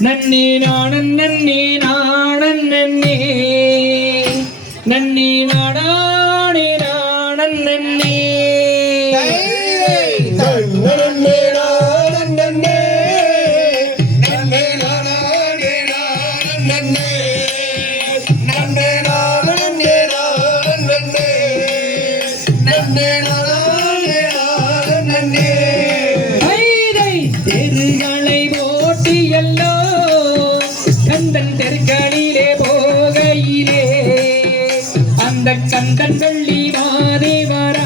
നന്നീനാണൻ നന്നീനാണൻ നന്നേ. നന്നീനാടാണിനാണൻ നന്നേ. നന്നേ. கந்தன் வெள்ளி மாதேவராள்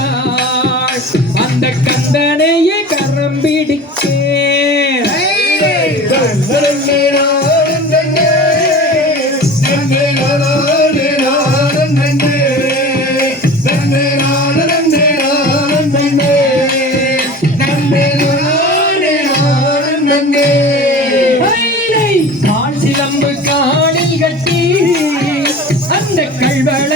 அந்த கந்தனையே கரம் பிடிச்சே கைதை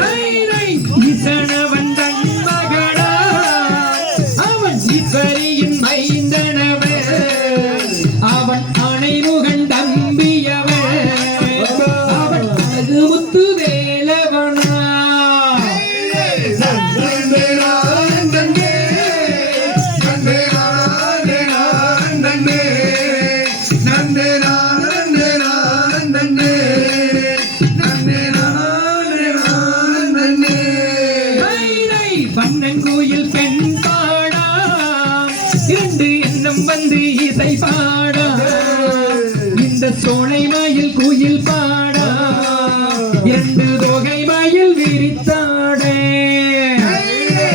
கைதை மைந்தன பண்ணங்கோயில் பெண் பாடா. இரண்டு எண்ணம் வந்து இசை பாடா. இந்த சோலை மயில் குயில் பாடா. இரண்டு தோகை மயில் விரித்தாடே. கைதை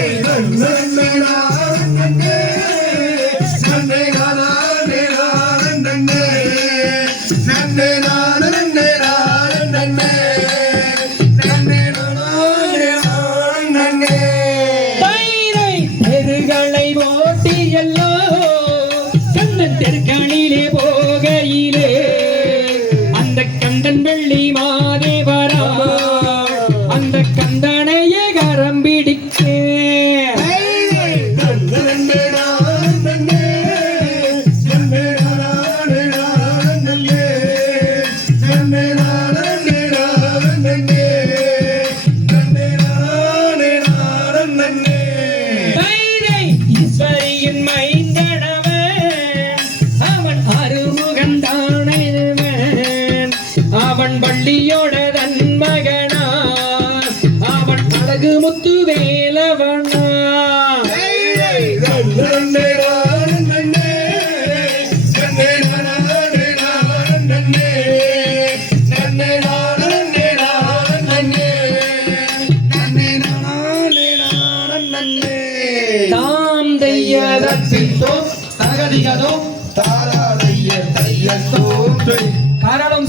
கந்தனையே முத்து வேலவனா தாம் தையதோ தகதிகதோ தாராளைய தைய தோற்றை காராளம்